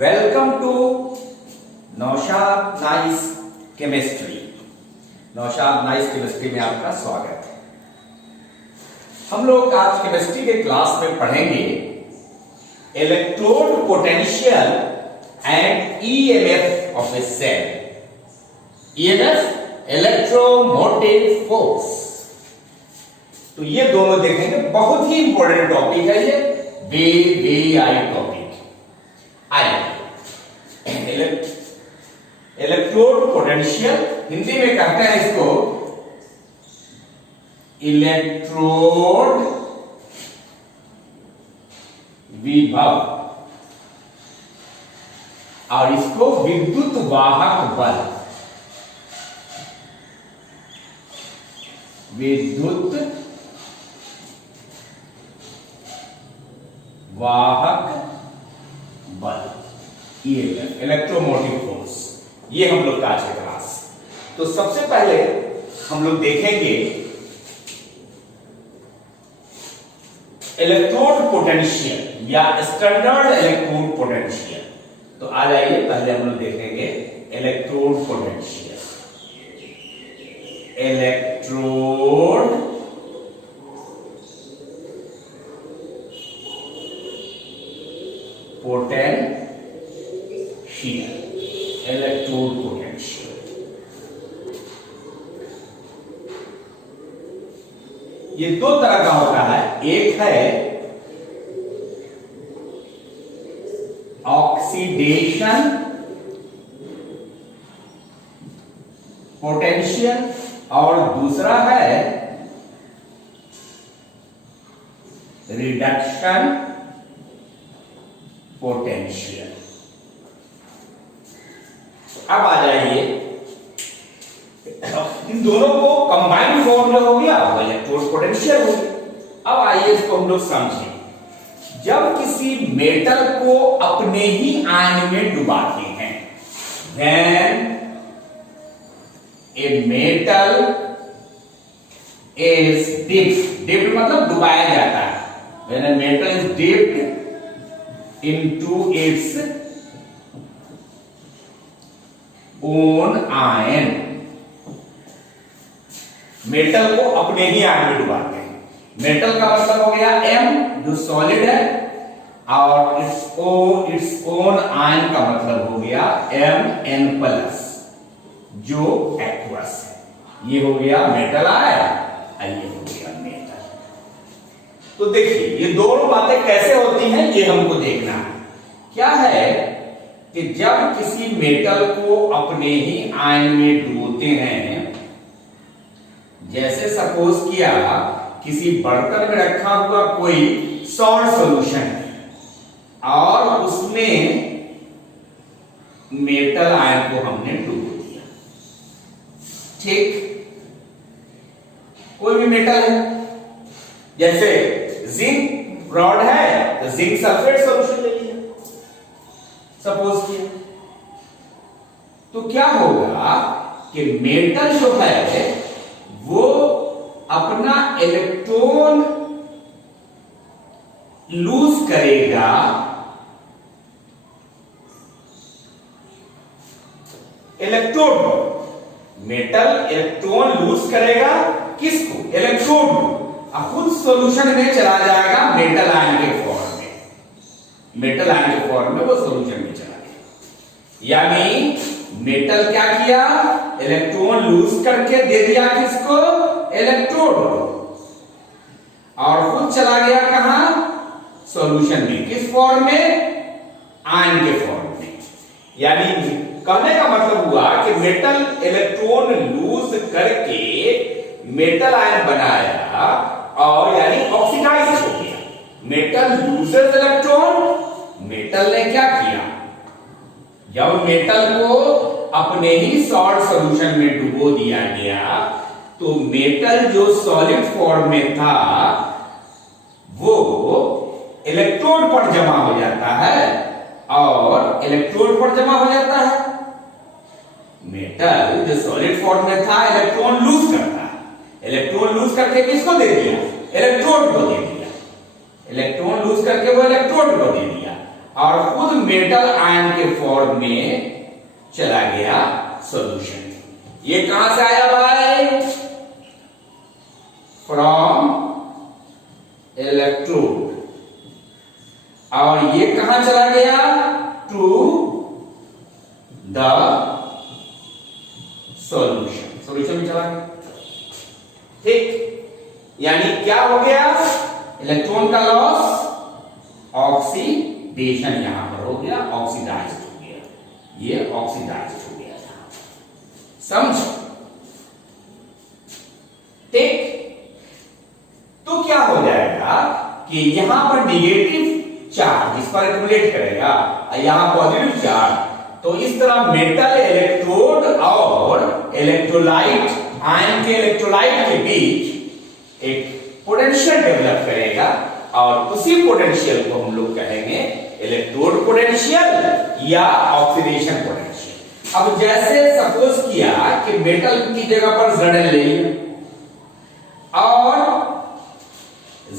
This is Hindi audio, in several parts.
Welcome to Naushad nice chemistry. Naushad nice chemistry में आपका स्वागत है। हम लोग आज केमिस्ट्री के क्लास में पढ़ेंगे electrode potential and EMF of a cell. EMF electromotive force. तो ये दोनों देखेंगे, बहुत ही इंपॉर्टेंट टॉपिक है ये, वे आई टॉपिक। आइए, इलेक्ट्रोड पोटेंशियल, हिंदी में कहते हैं इसको इलेक्ट्रोड विभव, और इसको विद्युत वाहक बल, विद्युत वाहक बल, ईएमएफ इलेक्ट्रोमोटिव फोर्स, ये हम लोग का आज का क्लास। तो सबसे पहले हम लोग देखेंगे इलेक्ट्रोड पोटेंशियल या स्टैंडर्ड इलेक्ट्रोड पोटेंशियल। तो आ जाइए, पहले हम लोग देखेंगे electrode potential. Electrode potential, electrode potential. ये दो तरह का होता है, एक है ऑक्सीडेशन पोटेंशियल और दूसरा है रिडक्शन पोटेंशियल। अब आ जाइए, इन दोनों को कंबाइंड फॉर्म में हो गया, इलेक्ट्रोड पोटेंशियल हो गया। अब आइए इसको हम लोग समझें। जब किसी मेटल को अपने ही आयन में डुबाते हैं, when a metal is dipped मतलब डुबाया जाता है। when a metal is dipped into its own ion, metal को अपने ही आयन में डुबाते हैं। मेटल का मतलब हो गया M, जो सॉलिड है, और इट्स ओन आयन का मतलब हो गया Mn+, जो एक्वस है। ये हो गया मेटल आयन, ये हो गया मेटल। तो देखिए ये दोनों बातें कैसे होती हैं, ये हमको देखना है। क्या है कि जब किसी मेटल को अपने ही आयन में डुबोते हैं, जैसे सपोज किया किसी बर्तन में रखा हुआ कोई सॉल्ट सॉल्यूशन है और उसमें मेटल आयन को हमने डुबो दिया, ठीक, कोई भी मेटल है, जैसे जिंक रॉड है तो जिंक सल्फेट सॉल्यूशन ले लिया सपोज किया, तो क्या होगा कि मेटल जो है वो अपना इलेक्ट्रॉन लूज करेगा इलेक्ट्रोड को। मेटल इलेक्ट्रॉन लूज करेगा किसको? इलेक्ट्रोड को, और खुद सॉल्यूशन में चला जाएगा मेटल आयन के फॉर्म में। मेटल आयन के फॉर्म में वो सॉल्यूशन में चला गया, यानी मेटल क्या किया? इलेक्ट्रॉन लूज करके दे दिया किसको? इलेक्ट्रोड को, और खुद चला गया कहां? सॉल्यूशन में। किस फॉर्म में? आयन के फॉर्म में। यानी कहने का मतलब हुआ कि मेटल इलेक्ट्रॉन लूज करके मेटल आयन बनाया, और यानी ऑक्सीडाइज हो गया। मेटल लूजेस इलेक्ट्रॉन, मेटल ने क्या किया? जब मेटल को अपने ही सॉल्ट सॉल्यूशन में डुबो दिया गया, तो मेटल जो सॉलिड फॉर्म में था वो इलेक्ट्रोड पर जमा हो जाता है, और इलेक्ट्रोड पर जमा हो जाता है। मेटल जो सॉलिड फॉर्म में था इलेक्ट्रॉन लूज करता है, इलेक्ट्रॉन लूज करके किसको दे दिया? इलेक्ट्रोड को दे दिया। इलेक्ट्रॉन लूज करके वो इलेक्ट्रोड को दे दिया, और खुद मेटल आयन के फॉर्म में चला गया सॉल्यूशन। ये कहां से आया भाई? From electrode. और ये कहां चला गया? To the solution. सॉल्यूशन में चला गया। ठीक, यानी क्या हो गया? इलेक्ट्रॉन का लॉस, ऑक्सीडेशन यहां पर हो गया, ऑक्सीडाइज्ड हो गया, ये ऑक्सीडाइज्ड हो गया था। समझ? ठीक, तो क्या हो जाएगा कि यहां पर निगेटिव चार्ज इस पर एक्युमुलेट करेगा, यहां पॉजिटिव चार्ज, तो इस तरह मेटल इलेक्ट्रोड और इलेक्ट्रोलाइट आयन के इलेक्ट्रोलाइट के बीच एक पोटेंशियल डेवलप करेगा और उसी पोटेंशियल को हम लोग कहेंगे इलेक्ट्रोड पोटेंशियल या ऑक्सीडेशन पोटेंशियल। अब जैसे सपोज किया कि मेटल की जगह पर Zn ले लिया और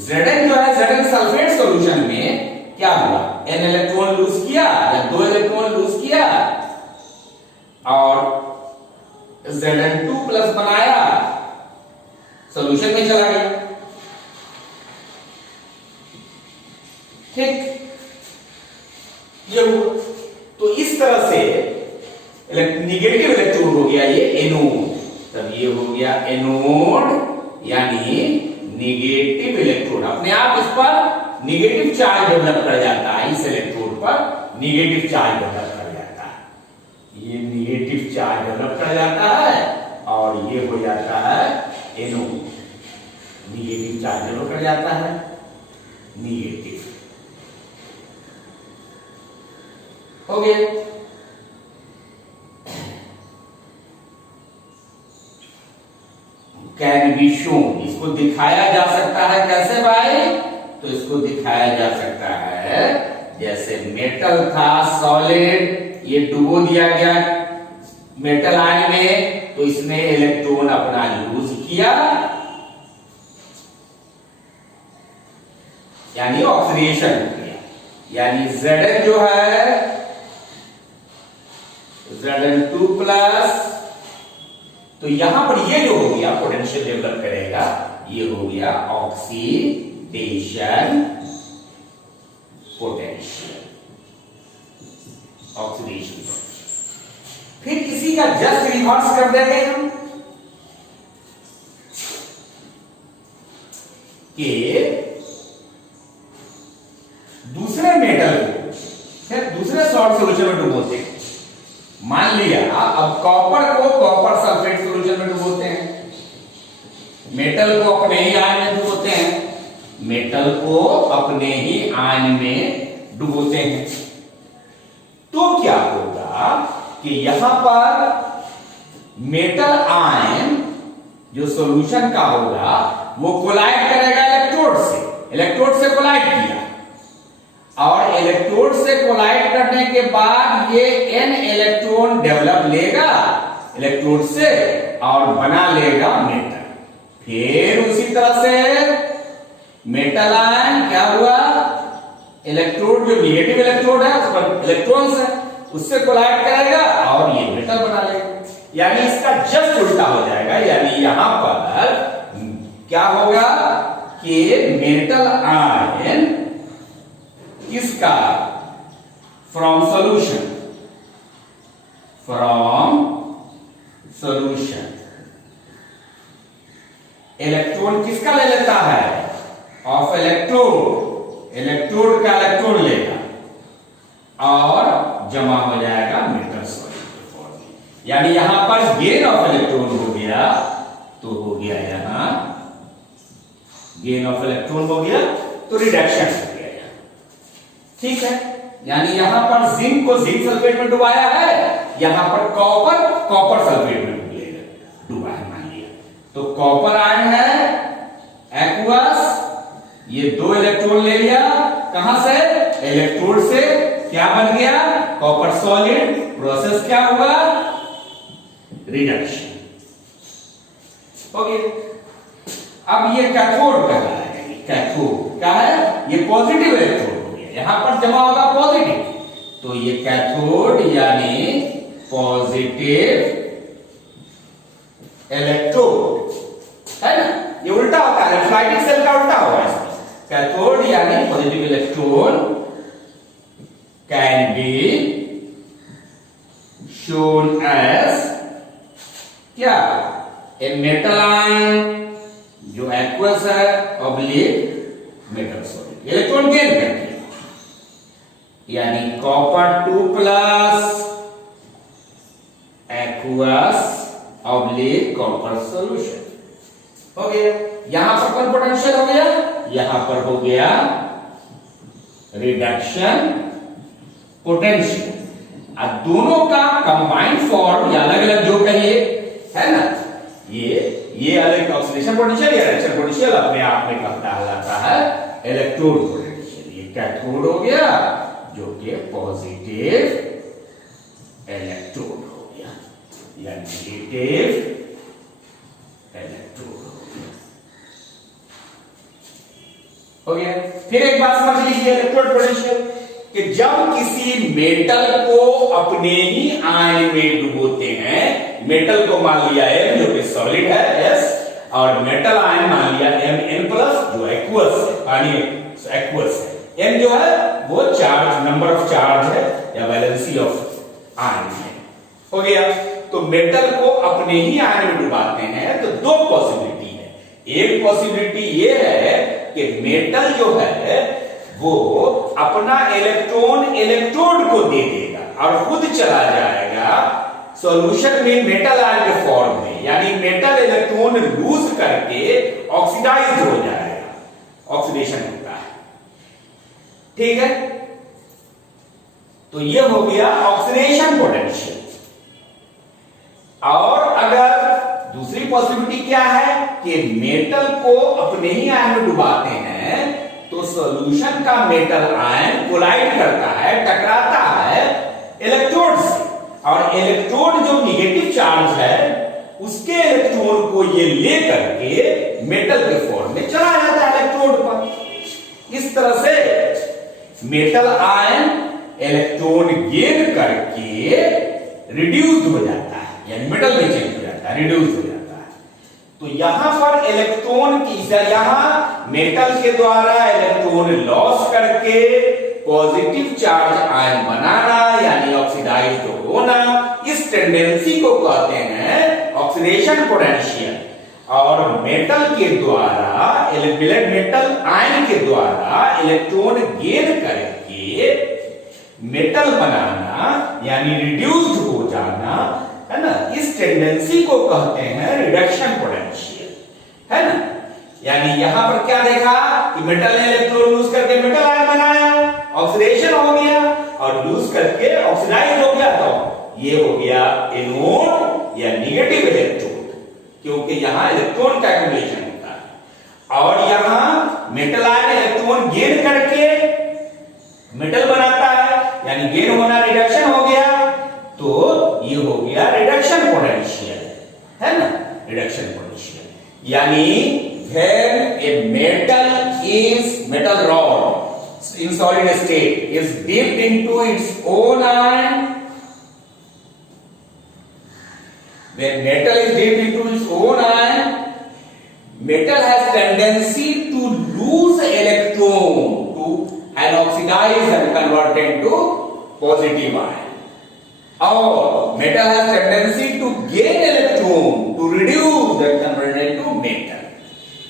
Zn जो है Zn सल्फेट सॉल्यूशन में क्या हुआ? n इलेक्ट्रॉन लूज किया या 2 इलेक्ट्रॉन लूज किया और Zn2 प्लस बनाया, सॉल्यूशन में चला गया। ठीक, ये हुआ। तो इस तरह से निगेटिव इलेक्ट्रोड हो गया ये एनोड, तब ये हो गया एनोड यानी निगेटिव इलेक्ट्रोड। अपने आप इस पर निगेटिव चार्ज डेवलप कर जाता है, इस इलेक्ट्रोड पर निगेटिव चार्ज डेवलप कर जाता है, ये निगेटिव चार्ज डेवलप कर जाता है और ये हो जाता है एनोड, निगेटिव चार्ज डेवलप कर जाता है, निगेटिव हो गया। कैन बी शोन, इसको दिखाया जा सकता है कैसे भाई? तो इसको दिखाया जा सकता है जैसे मेटल था सॉलिड, ये डुबो दिया गया मेटल आयन में, तो इसने इलेक्ट्रॉन अपना लूज किया यानी ऑक्सीडेशन हो गया, यानी Zn जो है Zn2 प्लस, तो यहां पर ये जो हो गया पोटेंशियल डेवलप करेगा, ये हो गया ऑक्सीडेशन पोटेंशियल, ऑक्सीडेशन पोटेंशियल। फिर इसी का जस्ट रिवर्स कर देंगे हम कि दूसरे मेटल को फिर दूसरे सॉल्ट सॉल्यूशन में डुबोते हैं। मान लिया अब कॉपर को कॉपर सल्फेट सॉल्यूशन में डुबोते हैं, मेटल को अपने ही आयन में डुबोते हैं, मेटल को अपने ही आयन में डुबोते हैं, तो क्या होगा कि यहां पर मेटल आयन जो सॉल्यूशन का होगा वो कोलाइड करेगा इलेक्ट्रोड से कोलाइड किया और इलेक्ट्रोड से कोलाइड करने के बाद ये n इलेक्ट्रॉन डेवलप लेगा इलेक्ट्रोड से और बना लेगा मेटल। फिर उसी तरह से मेटल आयन क्या हुआ, इलेक्ट्रोड जो निगेटिव इलेक्ट्रोड है उस पर इलेक्ट्रॉन्स है, उससे कोलाइड करेगा और ये मेटल बना लेगा। यानी इसका जस्ट उल्टा हो जाएगा, यानी यहां पर क्या होगा कि मेटल आयन किसका, फ्रॉम सॉल्यूशन इलेक्ट्रॉन किसका ले लेता है, ऑफ इलेक्ट्रोड का इलेक्ट्रॉन लेगा और जमा हो जाएगा मेटल सॉलिड के फॉर्म में। यानी यहां पर गेन ऑफ इलेक्ट्रॉन हो गया, तो हो गया यहां गेन ऑफ इलेक्ट्रॉन हो गया, तो रिडक्शन हो गया यहां। ठीक है, यानी यहां पर जिंक को जिंक सल्फेट में डुबाया है, यहां पर कॉपर सल्फेट में डुबा है मान लिया, तो कॉपर आयन है एक्वस, ये 2 इलेक्ट्रॉन ले लिया कहां से, इलेक्ट्रोड से, क्या बन गया कॉपर सॉलिड, प्रोसेस क्या हुआ, रिडक्शन हो गया। अब ये कैथोड कहलाएगा, कैथोड क्या है, ये पॉजिटिव इलेक्ट्रोड हो गया, यहां पर जमा होगा पॉजिटिव, तो ये कैथोड यानी पॉजिटिव इलेक्ट्रोड है ना, ये उल्टा होता है, इलेक्ट्रोलाइटिक सेल का उल्टा होगा इसमें। कैथोड यानी positive electron can be shown as क्या, ए मेटल आयन जो एक्वस है oblique metal solid, electron gain करती है, यानी copper 2 plus aqueous oblique copper solution हो गया। यहां पर कौन पोटेंशियल हो गया, यहां पर हो गया रिडक्शन पोटेंशियल। अब दोनों का कंबाइंड फॉर्म या अलग अलग जो कहिए है ना, ये अलग ऑक्सीडेशन पोटेंशियल या रिडक्शन पोटेंशियल अपने आप में कहलाता है इलेक्ट्रोड पोटेंशियल। ये कैथोड हो गया जो कि पॉजिटिव इलेक्ट्रोड हो गया या नेगेटिव इलेक्ट्रोड हो गया। फिर एक बात समझ लीजिए इलेक्ट्रोड पोटेंशियल कि जब किसी मेटल को अपने ही आयन में डुबोते हैं, मेटल को मान लिया M जो कि सॉलिड है S, और मेटल आयन मान लिया Mn+ जो एक्वस है, पानी एक्वस है, M जो है वो चार्ज, नंबर ऑफ चार्ज है या वैलेंसी ऑफ आयन है, हो गया। तो मेटल को अपने ही आयन में डुबाते हैं तो दो पॉसिबिलिटी है। एक पॉसिबिलिटी ये है कि मेटल जो है वो अपना इलेक्ट्रॉन इलेक्ट्रोड को दे देगा और खुद चला जाएगा सॉल्यूशन में मेटल आयन के फॉर्म में, यानी मेटल इलेक्ट्रॉन लूज करके ऑक्सीडाइज हो जाएगा, ऑक्सीडेशन होता है, ठीक है। तो ये हो गया ऑक्सीडेशन पोटेंशियल। और अगर दूसरी पॉसिबिलिटी क्या है कि मेटल को अपने ही आयन में डुबाते हैं तो सॉल्यूशन का मेटल आयन कोलाइड करता है, टकराता है इलेक्ट्रोड से, और इलेक्ट्रोड जो निगेटिव चार्ज है उसके इलेक्ट्रॉन को ये ले करके मेटल के फॉर्म में चला जाता है इलेक्ट्रोड पर। इस तरह से मेटल आयन इलेक्ट्रॉन गेन करके रिड्यूस हो जाता है, यानी मेटल में चेंज हो जाता है, रिड्यूस हो जाता है। तो यहां पर इलेक्ट्रॉन की यहां मेटल के द्वारा इलेक्ट्रॉन लॉस करके पॉजिटिव चार्ज आयन बनाना यानी ऑक्सीडाइज होना, इस टेंडेंसी को कहते हैं ऑक्सीडेशन पोटेंशियल। और मेटल के द्वारा मेटल आयन के द्वारा इलेक्ट्रॉन गेन करके मेटल बनाना यानी रिड्यूस्ड हो जाना है ना, इस टेंडेंसी को कहते हैं रिडक्शन पोटेंशियल, है ना। यानी यहां पर क्या देखा कि मेटल ने इलेक्ट्रॉन लूज करके मेटल आयन बनाया, ऑक्सीडेशन हो गया, और लूज करके ऑक्सीडाइज हो गया, तो ये हो गया एनोड या नेगेटिव इलेक्ट्रोड, क्योंकि यहां इलेक्ट्रॉन का एक्युमुलेशन होता है। और यहां मेटल आयन इलेक्ट्रॉन गेन करके मेटल बनाता है, यानी गेन होना रिडक्शन हो गया, तो ये हो गया रिडक्शन पोटेंशियल, है ना, रिडक्शन पोटेंशियल। यानी when a metal rod in solid state is dipped into its own ion, when metal is dipped into its own ion, metal has tendency to lose electron to and oxidize and convert into positive ion, or metal has tendency to gain electron to reduce that convert into metal।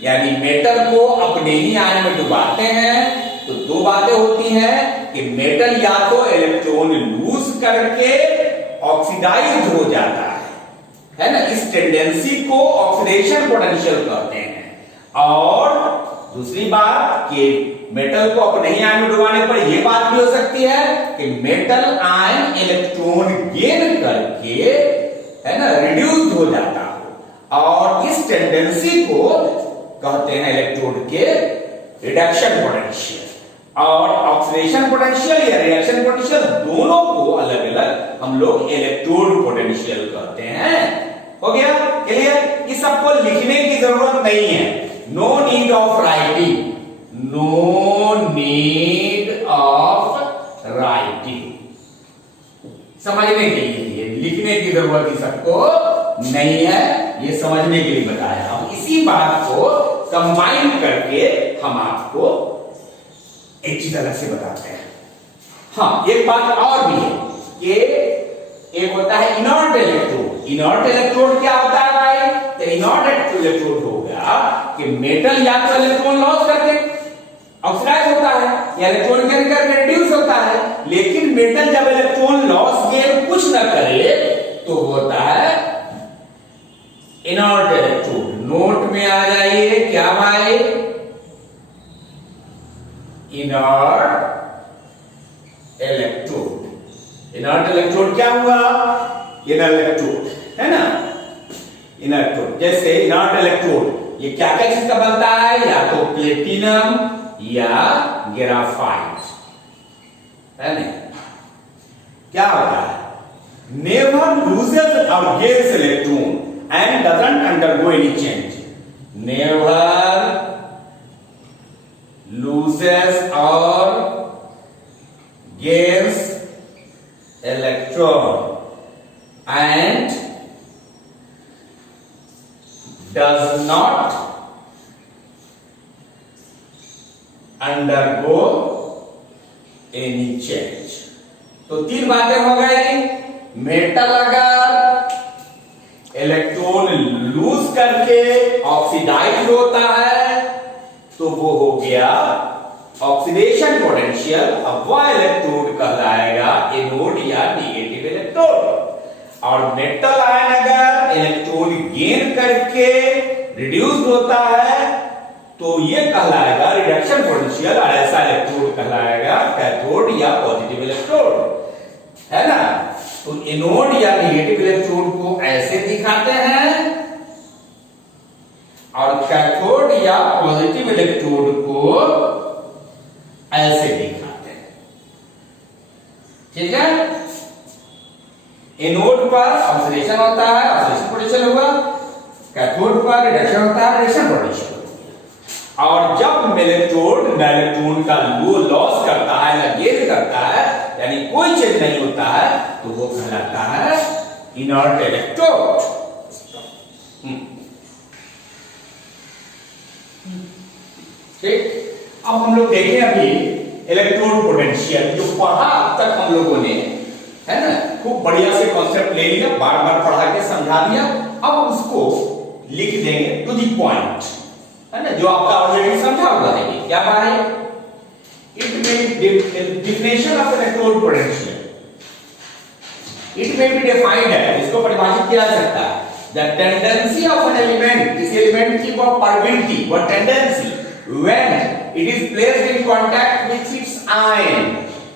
यानी मेटल को अपने ही आयन में डुबाते हैं तो दो बातें होती हैं कि मेटल या तो इलेक्ट्रॉन लूज करके ऑक्सीडाइज हो जाता है ना, इस टेंडेंसी को ऑक्सीडेशन पोटेंशियल कहते हैं। और दूसरी बात कि मेटल को अपने ही आयन में डुबाने पर यह बात भी हो सकती है कि मेटल आयन इलेक्ट्रॉन गेन करके है ना रिड्यूस्ड हो जाता हो, और इस टेंडेंसी को कहते हैं इलेक्ट्रोड के रिडक्शन पोटेंशियल। और ऑक्सीडेशन पोटेंशियल या रिडक्शन पोटेंशियल दोनों को अलग अलग हम लोग इलेक्ट्रोड पोटेंशियल कहते हैं। हो गया क्लियर? इस सबको लिखने की जरूरत नहीं है, no need of writing, no need of writing, समझने के लिए, लिखने की जरूरत ही सबको नहीं है, ये समझने के लिए बताया। अब इसी बात को कंबाइन करके हम आपको एक चीज अलग से बताते हैं। हाँ, एक बात और भी है कि एक होता है इनर्ट इलेक्ट्रोड। इनर्ट इलेक्ट्रोड क्या होता है भाई? तो इनर्ट इलेक्ट्रोड हो गया कि मेटल या तो इलेक्ट्रॉन लॉस करके ऑक्सीडाइज होता है या इलेक्ट्रॉन गेन करके रिड्यूस होता है, लेकिन मेटल जब इलेक्ट्रॉन लॉस गेन कुछ न करे तो होता है इनर्ट इलेक्ट्रोड। नोट में आ जाइए, क्या भाई? Inert electrode. इनर्ट इलेक्ट्रोड क्या हुआ? इनर्ट इलेक्ट्रोड है ना, इनर्ट इलेक्ट्रोड। जैसे इनर्ट इलेक्ट्रोड ये क्या क्या चीज का बनता है? या तो प्लेटिनम या ग्रेफाइट, है ना? क्या होता है? नेवर लूजेस और gains electron and doesn't undergo any change. Never loses or gains electron and does not undergo any change. तो तीन बातें हो गई। मेटल अगर इलेक्ट्रॉन लूज करके ऑक्सीडाइज होता है तो वो हो गया ऑक्सीडेशन पोटेंशियल। अब वह इलेक्ट्रोड कहलाएगा एनोड या नेगेटिव इलेक्ट्रोड। और मेटल आयन अगर इलेक्ट्रॉन गेन करके रिड्यूस होता है तो ये कहलाएगा रिडक्शन पोटेंशियल, और ऐसा इलेक्ट्रोड कहलाएगा कैथोड या पॉजिटिव इलेक्ट्रोड, है ना? तो एनोड या नेगेटिव इलेक्ट्रोड को ऐसे दिखाते हैं और कैथोड या पॉजिटिव इलेक्ट्रोड को ऐसे दिखाते हैं, ठीक है? एनोड पर ऑक्सीडेशन होता है, ऑक्सीडेशन पोटेंशियल होगा, कैथोड पर रिडक्शन होता है, रिडक्शन पोटेंशियल। और जब इलेक्ट्रॉन का लॉस करता है या गेन करता है, यानी कोई चेंज नहीं होता है, तो वो कहलाता है इनर्ट इलेक्ट्रोड। ठीक, अब हम लोग देखें अभी इलेक्ट्रोड पोटेंशियल जो पढ़ा अब तक हम लोगों ने, है ना? खूब बढ़िया से कॉन्सेप्ट ले लिया, बार बार पढ़ा के समझा दिया। अब उसको लिख देंगे टू द पॉइंट, है ना, जो आपका ऑलरेडी समझा हुआ है। क्या बात है? इट में definition of electrode potential, it में भी डिफाइंड है, इसको परिभाषित किया जा सकता है। The tendency of an element, किसी एलिमेंट की वो परमिटिविटी, वो tendency, when it is placed in contact with its ion,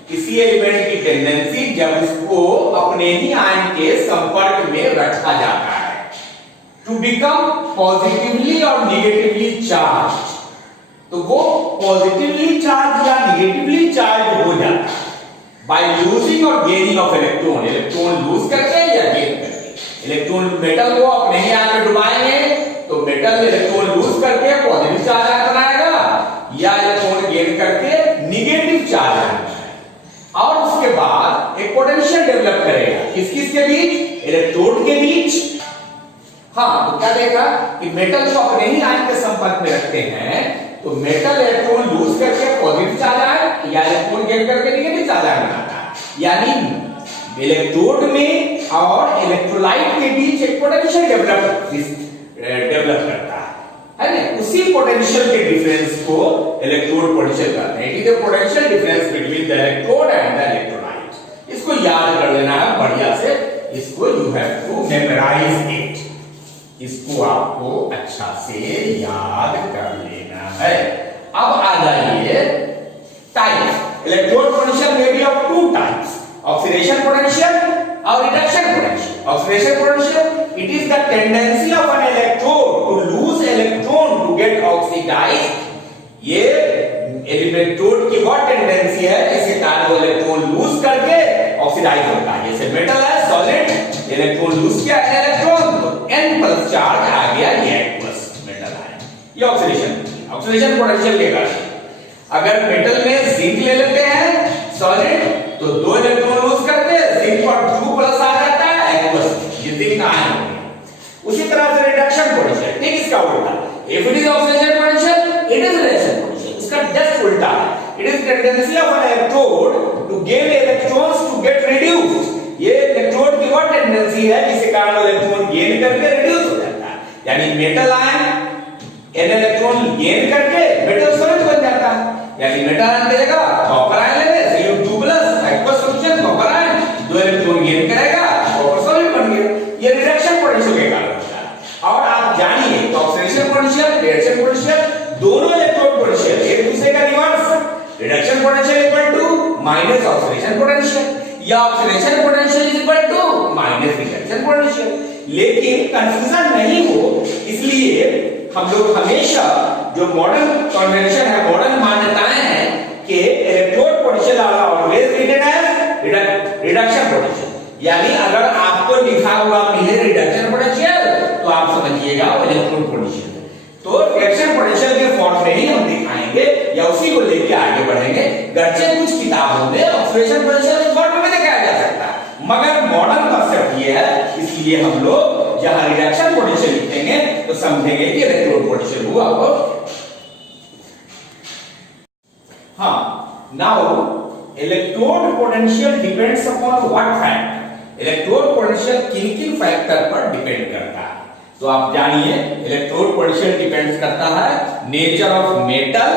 किसी एलिमेंट की टेंडेंसी जब उसको अपने ही आयन के संपर्क में रखा जाता है, टू बिकम पॉजिटिवली और निगेटिवली चार्ज, तो वो पॉजिटिवली चार्ज या निगेटिवली चार्ज हो जाता है बाय लूजिंग और gaining of electron, electron lose करके या गेन करके। इलेक्ट्रॉन मेटल को अपने ही आयन में डुबाएंगे तो मेटल इलेक्ट्रॉन लूज करके पॉजिटिव चार्ज आयन बनाएगा या इलेक्ट्रॉन गेन करके निगेटिव चार्ज आयन बनाएगा। और उसके बाद एक पोटेंशियल डेवलप करेगा, किस किस के बीच? इलेक्ट्रोड के बीच। हाँ, तो क्या देखा कि मेटल को अपने ही आयन के संपर्क में रखते हैं तो मेटल इलेक्ट्रॉन लूज करके पॉजिटिव चार्ज आयन या इलेक्ट्रॉन गेन करके निगेटिव चार्ज आयन बनाता है। यानी इलेक्ट्रोड में और इलेक्ट्रोलाइट के बीच एक पोटेंशियल डेवलप करता है ना? उसी पोटेंशियल के डिफरेंस को इलेक्ट्रोड पोटेंशियल कहते हैं। It is the potential difference between the electrode and the electrolyte. इसको याद कर लेना है बढ़िया से, इसको you have to memorise it, इसको आपको अच्छा से याद कर लेना है। अब आ जाइए टाइप। इलेक्ट्रोड पोटेंशियल में be of two types, oxidation potential और reduction potential. Oxidation potential, it is the tendency of an electrode to lose electron to get oxidized. ये इलेक्ट्रोड की वह टेंडेंसी है जिसके कारण वो इलेक्ट्रॉन लूज करके ऑक्सीडाइज होता है। जैसे मेटल है सॉलिड, इलेक्ट्रॉन लूज किया इलेक्ट्रॉन तो n प्लस चार्ज आ गया, ये प्लस मेटल आयन। ये ऑक्सीडेशन पोटेंशियल के कारण। अगर मेटल में जिंक ले लेते हैं सॉलिड तो 2 इलेक्ट्रॉन लूज करते हैं, जिंक पर 2 प्लस आ जाता है एक्वस, ये जिंक आयन हो गया। उसी तरह से रिडक्शन पोटेंशियल, ठीक इसका उल्टा, if it is oxidation potential it is reduction potential, इसका जस्ट उल्टा है। It is tendency of an electrode to gain electrons to get reduced, ये इलेक्ट्रोड की वो टेंडेंसी है जिसके कारण इलेक्ट्रॉन गेन करके रिड्यूस हो जाता है, यानी metal ion an electron gain करके मेटल सॉलिड बन जाता है, यानी मेटल आयन की जगह कॉपर आयन ले ले, Cu2 plus aqueous solution copper ion 2 electron gain करेगा, कॉपर सॉलिड बन गया। ये रिडक्शन पोटेंशियल के कारण होता है। और आप जानिए तो ऑक्सीडेशन पोटेंशियल, रिडक्शन पोटेंशियल दोनों इलेक्ट्रोड पोटेंशियल एक दूसरे का reverse, reduction potential equal to minus oxidation potential या oxidation potential is equal to minus reduction potential. लेकिन कंफ्यूजन नहीं हो इसलिए हम लोग हमेशा जो मॉडर्न कन्वेंशन है, मॉडर्न मान्यताएं हैं कि electrode potential are always written as reduction potential, यानी अगर आपको लिखा हुआ मिले रिडक्शन पोटेंशियल तो आप समझिएगा वो इलेक्ट्रोड पोटेंशियल है। तो रिडक्शन पोटेंशियल के फॉर्म में ही हम दिखाएंगे या उसी को लेके आगे बढ़ेंगे। गर्चे कुछ किताबों में ऑक्सीडेशन पोटेंशियल के फॉर्म में दिखाया जा सकता है, मगर मॉडर्न कांसेप्ट ये है, इसलिए हम लोग जहां रिडक्शन पोटेंशियल लिखेंगे तो समझेंगे कि इलेक्ट्रोड पोटेंशियल हुआ वो। हाँ, now electrode potential depends upon what factor, electrode potential किन-किन फैक्टर पर डिपेंड करता है। तो आप जानिए इलेक्ट्रोड पोटेंशियल डिपेंड्स करता है nature of metal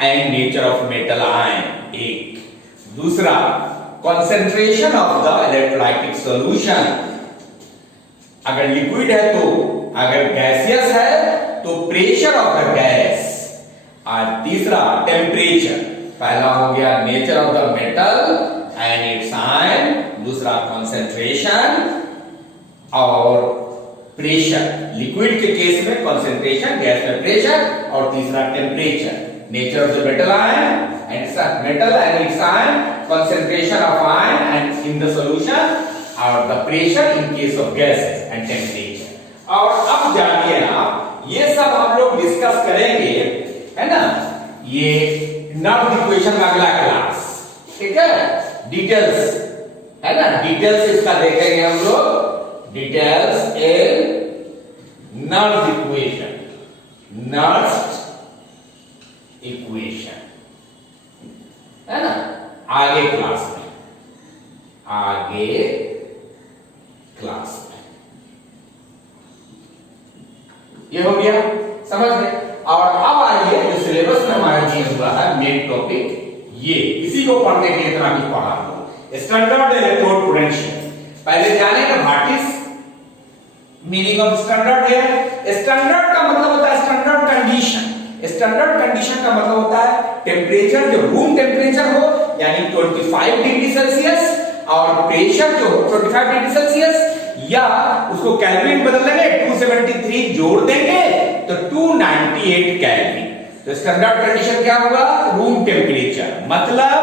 and nature of metal ion, एक। दूसरा concentration of the electrolytic solution, अगर लिक्विड है तो, अगर गैसियस है तो प्रेशर ऑफ द गैस, और तीसरा टेम्परेचर, पहला हो गया nature of the metal and it's ion, दूसरा कंसंट्रेशन और प्रेशर, लिक्विड के केस में कंसंट्रेशन, गैस में प्रेशर, और तीसरा temperature, nature of the metal ion and its metal and its ion, concentration of ion and in the solution, or the pressure in case of gases and temperature। और अब जानिए आप, ये सब हम लोग डिस्कस करेंगे, है ना, ये नर्व इक्वेशन का अगला क्लास, ठीक है, डिटेल्स, है ना, डिटेल्स इसका देखेंगे हम लोग, details in nerve equation, nerve equation, है ना, आगे क्लास में, आगे क्लास में ये हो गया, समझ गए। और अब आइए जो सिलेबस में हमारा दिया हुआ है मेन टॉपिक, ये इसी को पढ़ने के लिए इतना भी पढ़ा दो, स्टैंडर्ड इलेक्ट्रोड पोटेंशियल। पहले जाने का what is meaning of standard है। स्टैंडर्ड का मतलब होता है स्टैंडर्ड कंडीशन, स्टैंडर्ड कंडीशन का मतलब होता है टेम्परेचर जो रूम टेम्परेचर हो यानी 25 डिग्री सेल्सियस, और प्रेशर जो हो 25 डिग्री सेल्सियस, या उसको केल्विन बदल देंगे 273 जोड़ देंगे तो 298 केल्विन। तो स्टैंडर्ड कंडीशन क्या होगा, रूम टेम्परेचर मतलब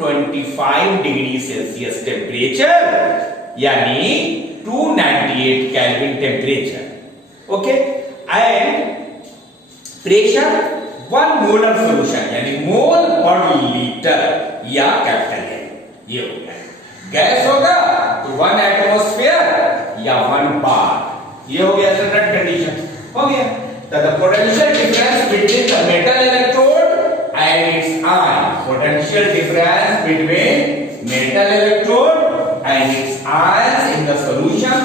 25 डिग्री सेल्सियस टेम्परेचर यानी 298 kelvin temperature, okay. And pressure 1 molar solution यानी मोल पर लीटर या कैपिटल है, ये हो गया। गैस होगा तो 1 एटमॉस्फेयर या 1 बार, ये हो गया स्टैंडर्ड कंडीशन, हो गया। तो the potential difference between the metal electrode and it's ion, potential difference between metal electrode and it's ion in the solution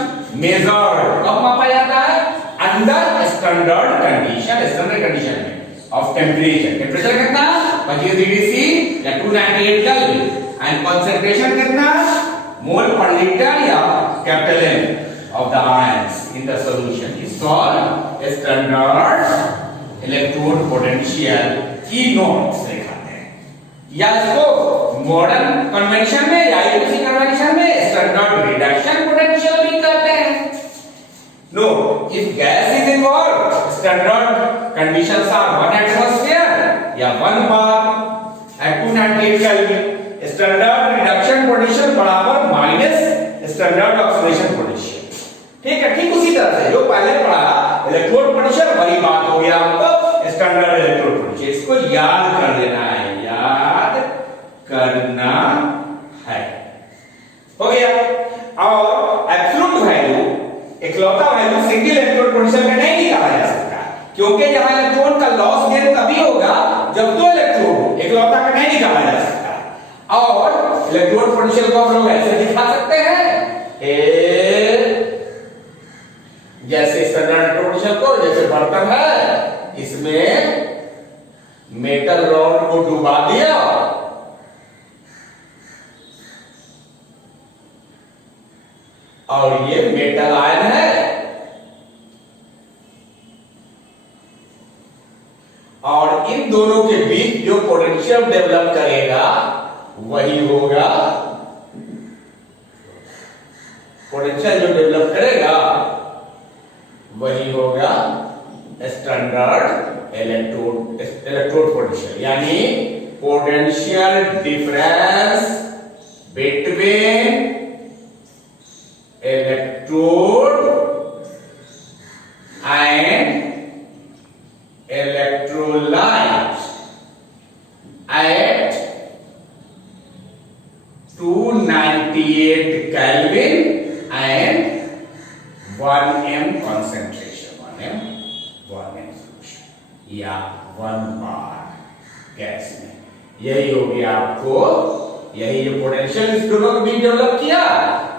measured, कब मापा जाता है, under standard condition, standard condition में ऑफ टेम्परेचर, टेम्परेचर कितना 25 डिग्री सी या 298 केल्विन, एंड कंसंट्रेशन कितना मोल पर लीटर या capital M of the ions in the solution is called standard electrode potential, की नोट्स दिखाते हैं, या इसको मॉडर्न कन्वेंशन में या यूसी कन्वेंशन में स्टैंडर्ड रिडक्शन पोटेंशियल भी कहते हैं। No, if gas is involved, standard conditions are 1 atmosphere या 1 bar at 298 Kelvin। Standard reduction potential बराबर माइनस standard oxidation potential, ठीक है। ठीक उसी तरह से जो पहले पढ़ा इलेक्ट्रोड पोटेंशियल वही बात हो गया आपको स्टैंडर्ड इलेक्ट्रोड पोटेंशियल, इसको याद कर लेना है। करना है। हो गया। और एब्सोल्यूट वैल्यू, इकलौता वैल्यू सिंगल इलेक्ट्रोड पोटेंशियल में नहीं निकाला जा सकता, क्योंकि यहां इलेक्ट्रॉन का लॉस गेन तभी होगा जब दो इलेक्ट्रोड हो, इकलौता का नहीं निकाला जा सकता। और इलेक्ट्रोड पोटेंशियल को हम लोग ऐसे दिखा सकते हैं, जैसे स्टैंडर्ड पोटेंशियल को, जैसे बर्तन है, इसमें मेटल रॉड को डुबा दिया और ये मेटल आयन है, और इन दोनों के बीच जो पोटेंशियल डेवलप करेगा वही होगा, पोटेंशियल जो डेवलप करेगा वही होगा स्टैंडर्ड इलेक्ट्रोड पोटेंशियल, यानी potential difference between electrode and electrolyte at 298 Kelvin and 1m concentration, 1m solution या 1 bar गैस में। यही हो गया आपको, यही जो पोटेंशियल इस दोनों के बीच डेवलप किया,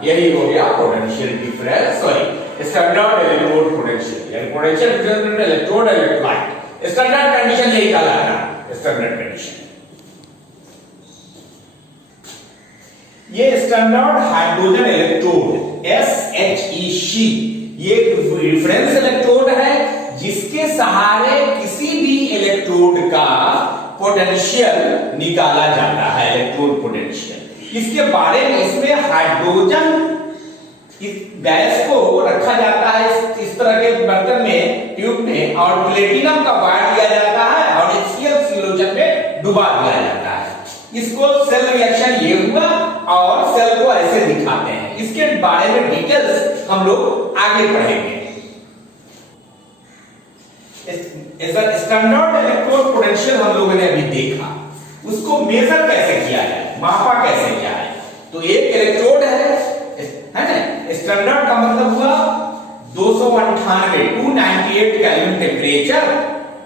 यही हो गया potential difference, sorry standard electrode potential, यानी potential difference between electrode and electrolyte. Standard condition यही कहलाता, स्टैंडर्ड कंडीशन। ये स्टैंडर्ड हाइड्रोजन इलेक्ट्रोड SHEC, ये रेफरेंस इलेक्ट्रोड है जिसके सहारे किसी भी इलेक्ट्रोड का पोटेंशियल निकाला जाता है, इलेक्ट्रोड पोटेंशियल। इसके बारे में, इसमें हाइड्रोजन इस गैस को रखा जाता है इस तरह के बर्तन में, ट्यूब में, और प्लेटिनम का वायर दिया जाता है और HCl सॉल्यूशन में डुबा दिया जाता है। इसको सेल रिएक्शन ये हुआ और सेल को ऐसे दिखाते हैं। इसके बारे में डिटेल्स हम लोग आगे पढ़ेंगे। स्टैंडर्ड इलेक्ट्रोड पोटेंशियल हम लोगों ने अभी देखा, उसको मेजर कैसे किया जाए, मापा कैसे किया है। तो एक इलेक्ट्रोड है ना, स्टैंडर्ड का मतलब हुआ 298 केल्विन टेम्परेचर,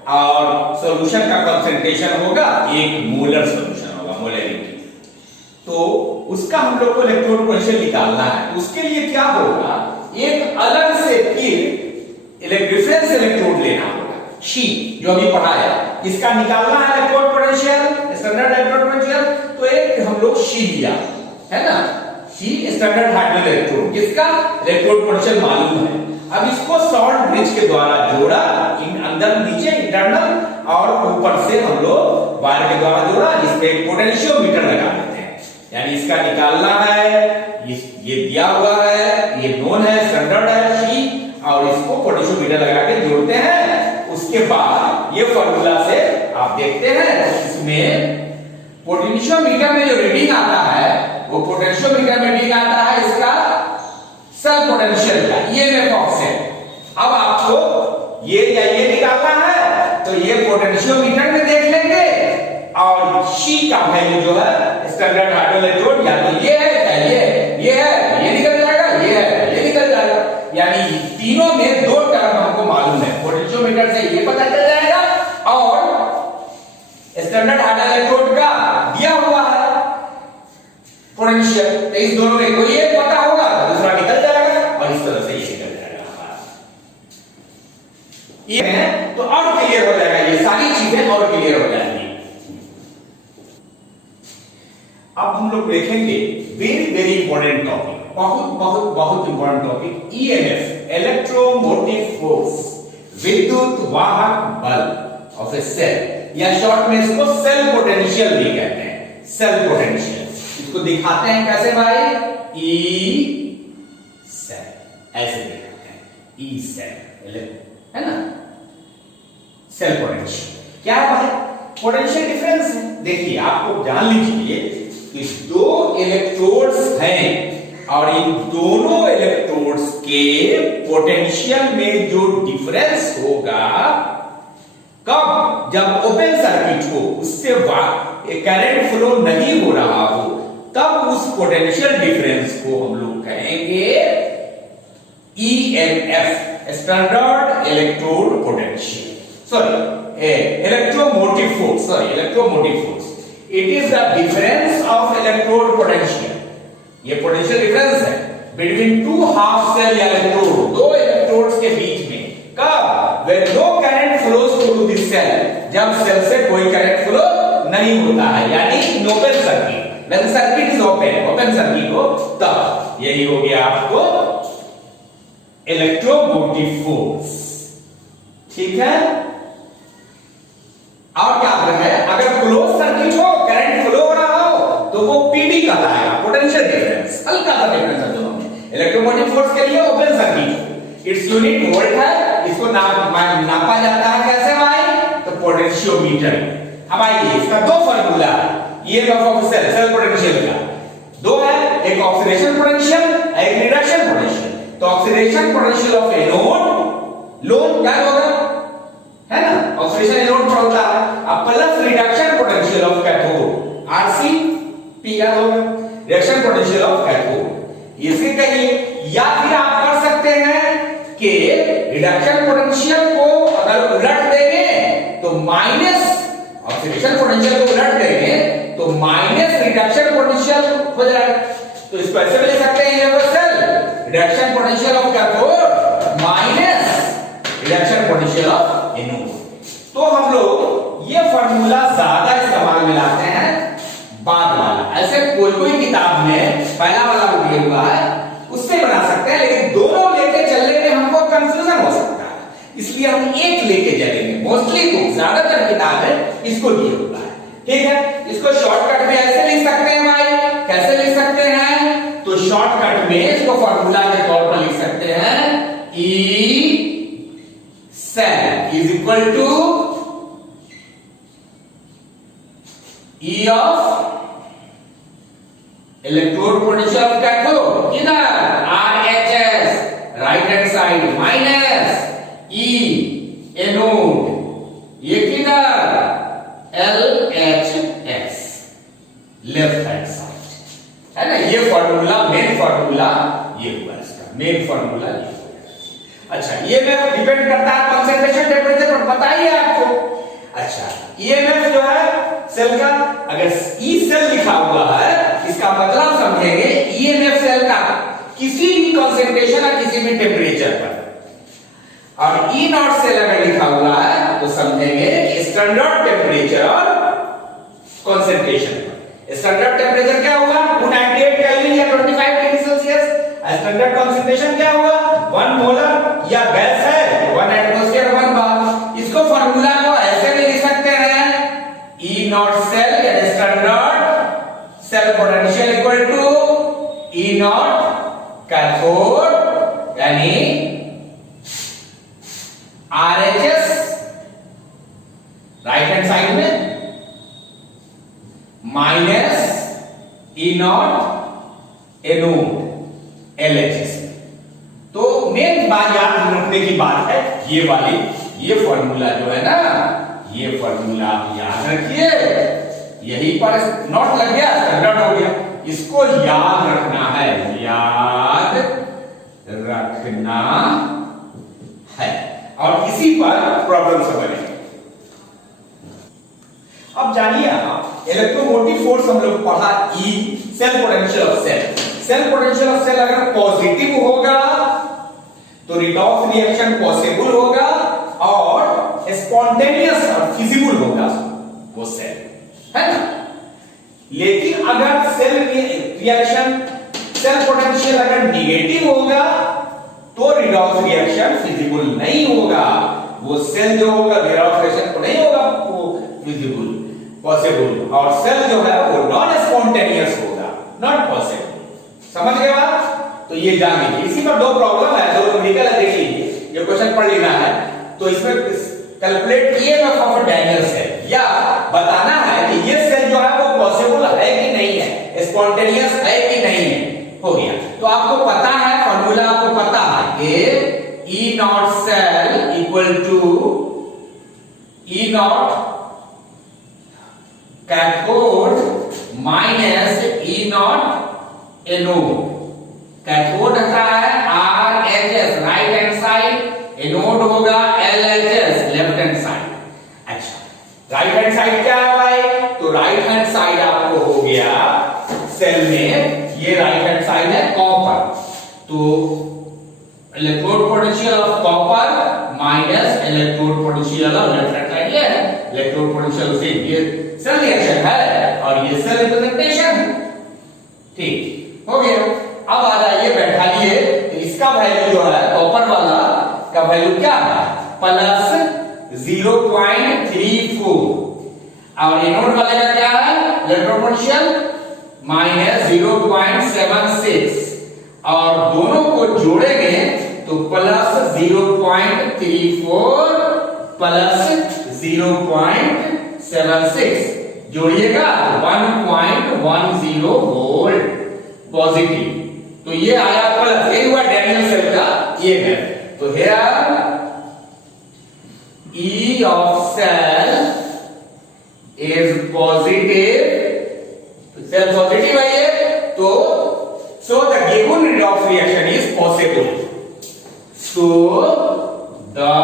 और सॉल्यूशन का कंसंट्रेशन होगा 1 मोलर सॉल्यूशन होगा, मोलरिटी। तो उसका हम लोग को इलेक्ट्रोड पोटेंशियल निकालना है। उसके लिए क्या होगा, एक अलग से फिर रेफरेंस इलेक्ट्रोड लेना होगा, शी जो अभी पढ़ाया, इसका निकालना है electrode potential, standard electrode potential. तो एक हम लोग शी लिया है ना, शी स्टैंडर्ड हाइड्रोजन इलेक्ट्रोड, जिसका इलेक्ट्रोड पोटेंशियल मालूम है। अब इसको शॉर्ट ब्रिज के द्वारा जोड़ा, अंदर नीचे इंटरनल और ऊपर से हम लोग वायर के द्वारा जोड़ा, जिसपे एक पोटेंशियोमीटर लगा देते हैं। यानी इसका निकालना है, ये दिया हुआ है, ये नोन है, स्टैंडर्ड है शी, और इसको पोटेंशियोमीटर लगा के जोड़ते हैं। उसके बाद ये फार्मूला से आप देखते हैं, इसमें पोटेंशियोमीटर में जो रीडिंग आता है वो पोटेंशियोमीटर में रीडिंग आता है इसका सेल पोटेंशियल का, ईएमएफ ऑफसेट। अब आपको ये या ये निकालना है तो ये पोटेंशियोमीटर में देख लेंगे, और शी का वैल्यू जो है स्टैंडर्ड हाइड्रोजन इलेक्ट्रोड, या तो ये है या ये है, ये निकल जाएगा, ये है, ये निकल जाएगा। यानी तीनों में 2 टर्म हमको मालूम है, पोटेंशियोमीटर से ये पता चल जाएगा और स्टैंडर्ड हाइड्रोजन इलेक्ट्रोड का दिया हुआ है पोटेंशियल। तो इस दोनों में कोई एक पता होगा तो दूसरा निकल जाएगा, और इस तरह से ये निकल जाएगा। ये है तो और क्लियर हो जाएगा, ये सारी चीजें और क्लियर हो जाएंगी। अब हम लोग देखेंगे वेरी वेरी इंपॉर्टेंट टॉपिक, बहुत बहुत बहुत important topic, EMF, electromotive force, विद्युत वाहक बल ऑफ ए सेल, या शॉर्ट में इसको सेल पोटेंशियल भी कहते हैं, सेल पोटेंशियल। इसको दिखाते हैं कैसे भाई, ई सेल, ऐसे दिखाते हैं, ई सेल है ना, सेल पोटेंशियल क्या है भाई, पोटेंशियल डिफरेंस है। देखिए आपको जान लीजिए कि 2 इलेक्ट्रोड्स हैं और इन दोनों इलेक्ट्रोड्स के पोटेंशियल में जो डिफरेंस होगा, कब, जब ओपन सर्किट हो, उससे करंट फ्लो नहीं हो रहा हो, तब उस पोटेंशियल डिफरेंस को हम लोग कहेंगे EMF, standard electrode potential, sorry electromotive force, electromotive force. It is the difference of electrode potential, ये पोटेंशियल डिफरेंस है between two half cell electrode, दो इलेक्ट्रोड्स के बीच में। कब? When no current flows through this cell, जब सेल से कोई करंट फ्लो नहीं होता है, यानी open circuit, when circuit is open circuit हो, तब यही हो गया आपको इलेक्ट्रोमोटिव फोर्स। ठीक है। और क्या है, अगर क्लोज सर्किट हो, करंट फ्लो हो रहा हो, तो वो पीडी कहलाएगा, पोटेंशियल डिफरेंस, हल्का सा डिफरेंस है दोनों में। इलेक्ट्रोमोटिव फोर्स के लिए open circuit, its unit volt है, इसको नापा जाता है कैसे भाई? तो पोटेंशियोमीटर। अब आइए, इसका दो फार्मूला है ईएमएफ ऑफ सेल पोटेंशियल का, दो है, एक ऑक्सीडेशन पोटेंशियल, एक रिडक्शन पोटेंशियल। तो oxidation potential of anode, loan क्या होगा, है ना, ऑक्सीडेशन एनोड पर होता है, अब plus reduction potential of cathode, RC P क्या होगा, रिडक्शन पोटेंशियल ऑफ कैथोड। इसे कहिए, या फिर आप कर सकते हैं कि रिडक्शन पोटेंशियल को अगर उलट देंगे तो माइनस ऑक्सीडेशन पोटेंशियल को उलट देंगे तो माइनस रिडक्शन पोटेंशियल हो जाएगा। तो इसको ऐसे भी लिख सकते हैं, universal reduction potential of cathode minus reduction potential of anode. तो हम लोग ये फार्मूला ज्यादा इस्तेमाल में लाते हैं बाद वाला, ऐसे कोई किताब में पहला वाला जो दिया हुआ है उससे बना सकते हैं, लेकिन दोनों लेके चलने में हमको कंफ्यूजन हो सकता है, इसलिए हम एक लेके चलेंगे। मोस्टली तो ज्यादातर किताब है इसको दिया हुआ है। ठीक है, इसको शॉर्टकट में ऐसे लिख सकते हैं भाई, कैसे लिख सकते हैं? तो शॉर्टकट में इसको फार्मूला के तौर पर लिख सकते हैं, E cell is equal to E of electrode potential of cathode, किधर RHS right hand side, minus E anode, ये किधर LHS लेफ्ट हैंड साइड, है ना। ये फार्मूला, मेन फार्मूला ये हुआ, इसका मेन फार्मूला ये हुआ। अच्छा, ईएमएफ डिपेंड करता है कंसंट्रेशन टेंपरेचर पर, बताइए आपको। अच्छा, ईएमएफ जो है सेल का, अगर ई सेल लिखा हुआ है इसका मतलब समझेंगे ईएमएफ सेल का किसी भी कंसंट्रेशन या किसी भी टेंपरेचर पर, और ई नॉट सेल अगर लिखा हुआ है तो समझेंगे स्टैंडर्ड टेंपरेचर और कंसंट्रेशन पर। स्टैंडर्ड टेंपरेचर क्या हुआ? 298 केल्विन या 25 डिग्री सेल्सियस। स्टैंडर्ड कंसंट्रेशन क्या हुआ? 1 मोलर या गैस है 1 एटमॉस्फेयर 1 बार। इसको फार्मूला को ऐसे भी लिख सकते हैं, ई नॉट सेल या standard cell potential equal to E naught cathode यानी RHS राइट हैंड साइड में minus E naught anode LHS। तो मेन बात याद रखने की बात है ये वाली, ये फॉर्मूला जो है ना, ये फॉर्मूला आप याद रखिए, यही पर नॉट लग गया, स्टैंडर्ड हो गया, इसको याद रखना है, याद रखना है, और इसी पर प्रॉब्लम से बनेंगे। अब जानिए आप इलेक्ट्रोमोटिव फोर्स हम लोग पढ़ा, E cell potential of cell. Cell potential of cell अगर पॉजिटिव होगा तो रिडॉक्स रिएक्शन पॉसिबल होगा और स्पॉन्टेनियस और फिजिबल होगा वो सेल, है ना। लेकिन अगर सेल रिएक्शन, सेल पोटेंशियल अगर निगेटिव होगा तो रिडॉक्स रिएक्शन फिजिबल नहीं होगा, वो सेल जो होगा रिडॉक्स रिएक्शन को नहीं होगा वो फिजिबल पॉसिबल, और सेल जो है वो नॉन स्पॉन्टेनियस होगा, नॉट पॉसिबल। समझ गए बात? तो ये जान लीजिए, इसी पर दो प्रॉब्लम है, दो न्यूमेरिकल है, देख लीजिए, ये क्वेश्चन पढ़ लेना है। तो इसमें calculate EMF of Daniell cell, या बताना है कि ये सेल जो है वो पॉसिबल है कि नहीं है, स्पॉन्टेनियस है कि नहीं है, हो गया। तो आपको पता है फॉर्मूला, आपको पता है कि E naught cell equal to E naught cathode minus E naught anode. Cathode होता है RHS right hand side, anode होगा LHS लेफ्ट हैंड साइड। अच्छा राइट हैंड साइड क्या है भाई? तो राइट हैंड साइड आपको हो गया सेल में, ये राइट हैंड साइड है कॉपर, तो electrode potential of copper minus electrode potential of left hand side, ये है इलेक्ट्रोड पोटेंशियल से ये सेल रिएक्शन है और ये सेल रिप्रेजेंटेशन। ठीक हो गया। अब आ जाइए बैठा लिए, तो इसका वैल्यू जो है कॉपर वाला का वैल्यू क्या है? प्लस 0.34 और एनोड वाले का क्या है? इलेक्ट्रोड पोटेंशियल माइनस 0.76 और दोनों को जोड़ेंगे तो प्लस 0.34 प्लस 0.76 जोड़िएगा 1.10 वोल्ट पॉजिटिव, तो ये आया प्लस, ये हुआ डैनियल सेल का ये है। तो here E of cell is positive, cell positive है ये, तो so the given redox reaction is possible. So the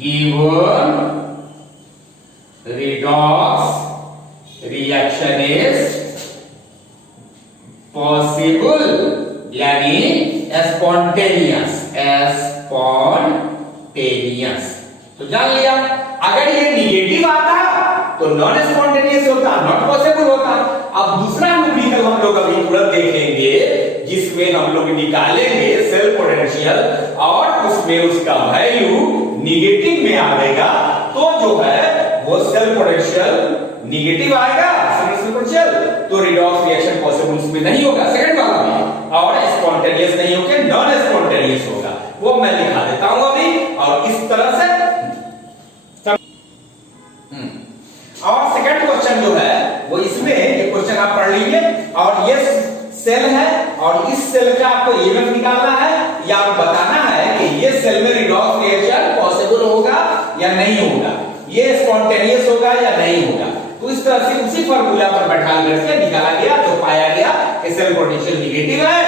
given redox reaction is possible, यानी spontaneous, तो जान लिया। अगर ये निगेटिव आता तो नॉन स्पॉन्टेनियस होता, नॉट पॉसिबल होता। अब दूसरा न्यूमेरिकल हम लोग अभी तुरंत देखेंगे जिसमें हम लोग निकालेंगे सेल पोटेंशियल और उसमें उसका वैल्यू निगेटिव में आएगा, तो जो है वो सेल पोटेंशियल निगेटिव आएगा, सेल पोटेंशियल, तो रिडॉक्स रिएक्शन पॉसिबल उसमें नहीं होगा सेकंड वाला में, और स्पॉन्टेनियस नहीं होकर नॉन स्पॉन्टेनियस होगा। वो मैं लिखा देता हूं अभी, और इस तरह से और सेकंड क्वेश्चन जो है वो इसमें ये क्वेश्चन आप पढ़ लीजिए, और ये सेल है और इस सेल का आपको ईएमएफ निकालना है या आपको बताना है कि ये सेल में रिडॉक्स रिएक्शन पॉसिबल होगा या नहीं होगा, ये स्पॉन्टेनियस होगा या नहीं होगा। तो इस तरह से उसी फार्मूला पर बैठा करके निकाला गया, तो पाया गया कि सेल पोटेंशियल निगेटिव है,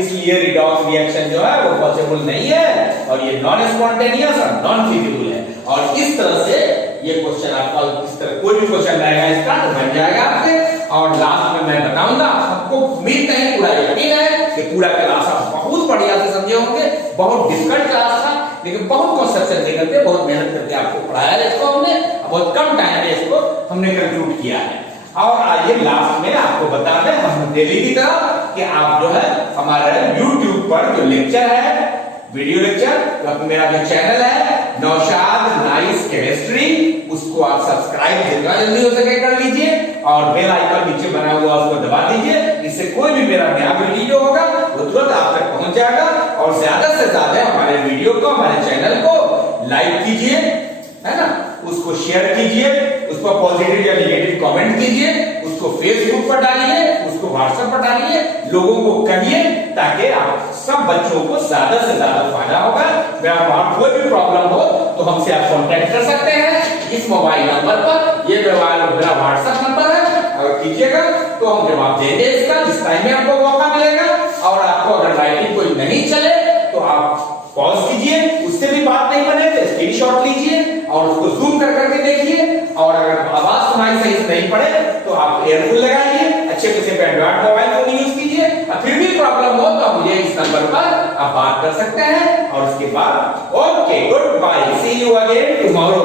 इसलिए रिडॉक्स रिएक्शन जो है वो पॉसिबल नहीं है, और ये नॉन स्पॉन्टेनियस और नॉन फिजिबल है। और इस तरह से ये क्वेश्चन आपका इस तरह कोई भी क्वेश्चन रहेगा इसका तो बन जाएगा आपसे। और लास्ट में मैं बताऊंगा, आपको उम्मीद नहीं पूरा यकीन है कि पूरा क्लास आप बहुत बढ़िया से समझे होंगे। बहुत डिफिकल्ट क्लास था, लेकिन बहुत कंसेप्शन लेकर बहुत मेहनत करके आपको पढ़ाया है इसको हमने, बहुत कम टाइम में इसको हमने कंक्लूड किया है। और आइए लास्ट में आपको बता दें, हम डेली की तरह कि आप जो है हमारे YouTube पर जो लेक्चर है, वीडियो लेक्चर, तो मेरा जो चैनल है नौशाद नाइस केमिस्ट्री, उसको आप सब्सक्राइब जितना जल्दी हो सके कर लीजिए, और बेल आइकन नीचे बना हुआ उसको दबा दीजिए, इससे कोई भी मेरा नया वीडियो होगा वो तुरंत आप तक पहुंच जाएगा। और ज्यादा से ज्यादा हमारे वीडियो को, हमारे चैनल को लाइक कीजिए, है ना, उसको शेयर कीजिए, उस पर पॉजिटिव या नेगेटिव कमेंट कीजिए, उसको फेसबुक पर डालिए, उसको व्हाट्सएप पर डालिए, लोगों को कहिए, ताकि आप सब बच्चों को ज्यादा से ज्यादा फायदा होगा। अगर कोई भी प्रॉब्लम हो तो हमसे आप कांटेक्ट कर सकते हैं इस मोबाइल नंबर पर, ये मेरा व्हाट्सएप नंबर है, अगर कीजिएगा तो हम जवाब देंगे इसका जिस टाइम में आपको मौका मिलेगा। और आपको अगर राइटिंग कोई नहीं चले तो आप पॉज कीजिए, उससे भी बात नहीं बने तो स्क्रीनशॉट लीजिए और उसको जूम कर करके देखिए, और अगर आवाज सुनाई सही से नहीं पड़े तो आप ईयरफोन लगाइए, अच्छे किसी पे एंड्रॉइड मोबाइल फोन यूज कीजिए, और फिर भी प्रॉब्लम हो तो मुझे इस नंबर पर आप बात कर सकते हैं। और उसके बाद okay, goodbye, see you again tomorrow.